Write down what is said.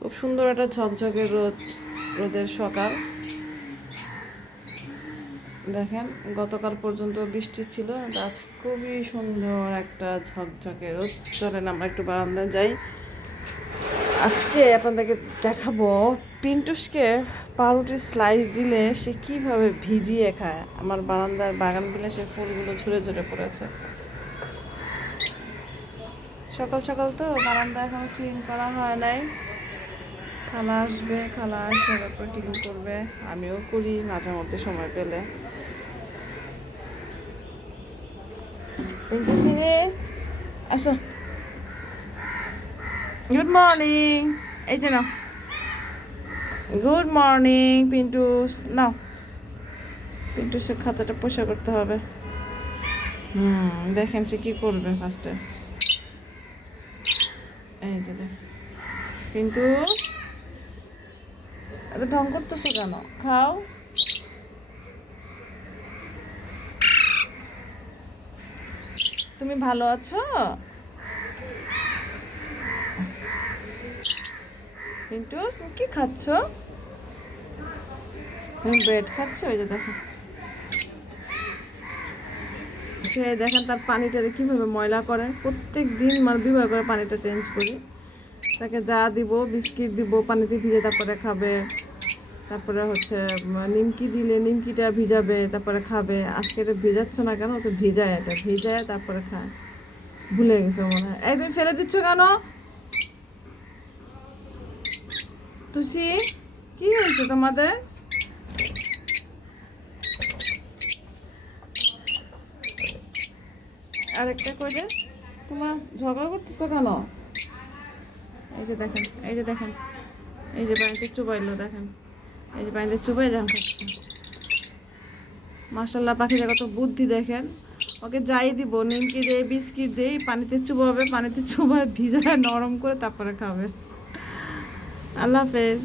খুব সুন্দর একটা ঝকঝকে রোদের সকাল। দেখেন গতকাল পর্যন্ত বৃষ্টি ছিল, আজ খুবই সুন্দর একটা ঝকঝকে রোদ। চলেন আমরা একটু বারান্দায় যাই। আজকে আপনাদেরকে দেখাবো পিন্টুসকে পাউরুটির স্লাইস দিলে সে কিভাবে ভিজিয়ে খায়। আমার বারান্দার বাগান সে ফুলগুলো ঝরে ঝরে পড়েছে। সকাল সকাল তো বারান্দা এখনো ক্লিন করা হয় নাই। খালা আসবে, খালা আসে তারপর ক্লিন করবে। আমিও করি মাঝে মধ্যে সময় পেলে। পিন্টুসি আসো, গুড মর্নিং। এই যে নাও, গুড মর্নিং পিন্টুস। নাও, পিন্টুসের খাঁচাটা পরিষ্কার করতে হবে। দেখেন সে কি করবে ফার্স্টে। এই যে দেখ পিন্টু, এত ঢং করতেছো কেন? খাও। তুমি ভালো আছো পিন্টু? তুমি কি খাচ্ছ? তুমি ব্রেড খাচ্ছ? ওই যে দেখো, সে দেখেন তার পানিটারে কিভাবে ময়লা করে। প্রত্যেক দিন মানে 2বার করে পানিটা চেঞ্জ করি। তাকে যা দিব, বিস্কিট দিব, পানিতে ভিজে তারপরে খাবে। তারপরে হচ্ছে নিমকি দিলে নিমকিটা ভিজাবে, তারপরে খাবে। আজকে এটা ভিজাচ্ছে না কেন? তো ভিজায়, এটা ভিজায় তারপরে খায়। ভুলে গেছে মনে হয়। একদিন ফেলে দিচ্ছ কেন? তুসি, কি হয়েছে তোমাদের? আরেকটা করে তোমরা ঝগড়া করতেছো কেন? এই যে দেখেন, এই যে দেখেন, এই যে পানিতে চুবাইলো দেখেন, এই যে পানিতে চুবাই যান খাচ্ছে। মাশাল্লাহ, পাখিটা কত বুদ্ধি দেখেন। ওকে যাই দিব, নিমকি দেই, বিস্কিট দেই, পানিতে চুবাবে, পানিতে চুবায় ভিজায় নরম করে তারপরে খাবে। আল্লাহ হাফেজ।